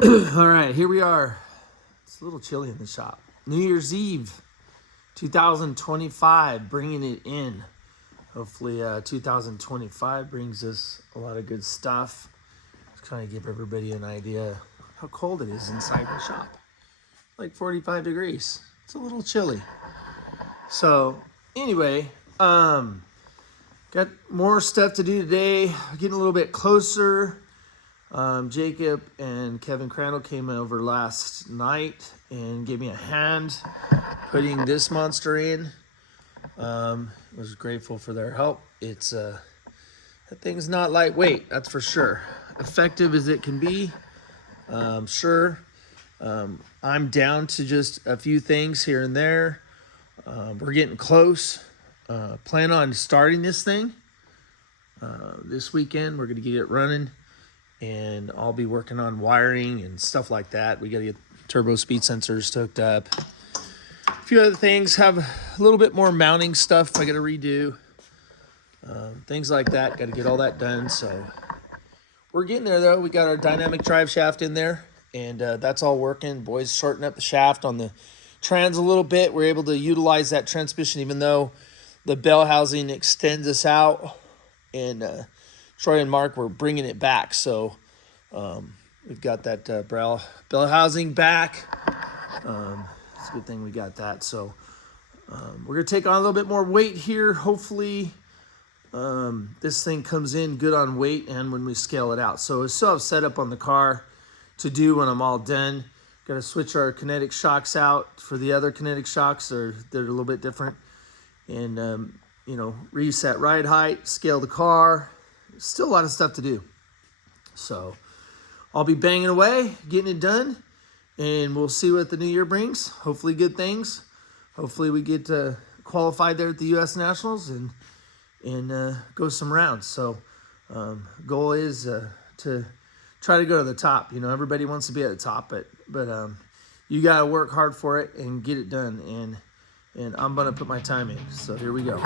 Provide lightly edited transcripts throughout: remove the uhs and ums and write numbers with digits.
All right, here we are. It's a little chilly in the shop. New Year's Eve, 2025, bringing it in. Hopefully, 2025 brings us a lot of good stuff. Just kind of give everybody an idea how cold it is inside the shop. Like 45 degrees. It's a little chilly. So, anyway, got more stuff to do today. Getting a little bit closer. Jacob and Kevin Crandall came over last night and gave me a hand putting this monster in. Was grateful for their help. It's that thing's not lightweight, that's for sure. Effective as it can be, sure. I'm down to just a few things here and there. We're getting close. Plan on starting this thing this weekend. We're going to get it running. And I'll be working on wiring and stuff like that. We got to get turbo speed sensors hooked up. A few other things, have a little bit more mounting stuff I got to redo. Things like that, got to get all that done. So we're getting there though. We got our dynamic drive shaft in there and that's all working. Boys shorten up the shaft on the trans a little bit. We're able to utilize that transmission even though the bell housing extends us out. And Troy and Mark were bringing it back, so we've got that bell housing back. It's a good thing we got that. So we're going to take on a little bit more weight here. Hopefully this thing comes in good on weight and when we scale it out. So I still have setup on the car to do when I'm all done. Got to switch our kinetic shocks out for the other kinetic shocks. They're a little bit different. And, reset ride height, scale the car. Still a lot of stuff to do. So I'll be banging away, getting it done, and we'll see what the new year brings. Hopefully good things. Hopefully we get qualified there at the U.S. Nationals and go some rounds. So goal is to try to go to the top. You know, everybody wants to be at the top, but you got to work hard for it and get it done. And I'm going to put my time in. So here we go.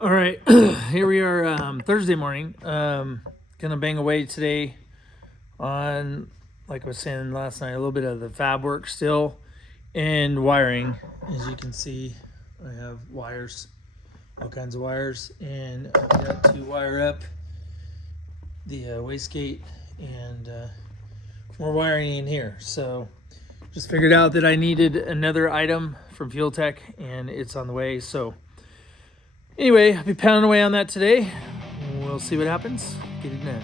All right, here we are, Thursday morning. Gonna bang away today on, like I was saying last night, a little bit of the fab work still and wiring. As you can see, I have wires, all kinds of wires, and I've got to wire up the wastegate and more wiring in here. So just figured out that I needed another item from Fuel Tech, and it's on the way. So anyway, I'll be pounding away on that today. We'll see what happens. Get it done.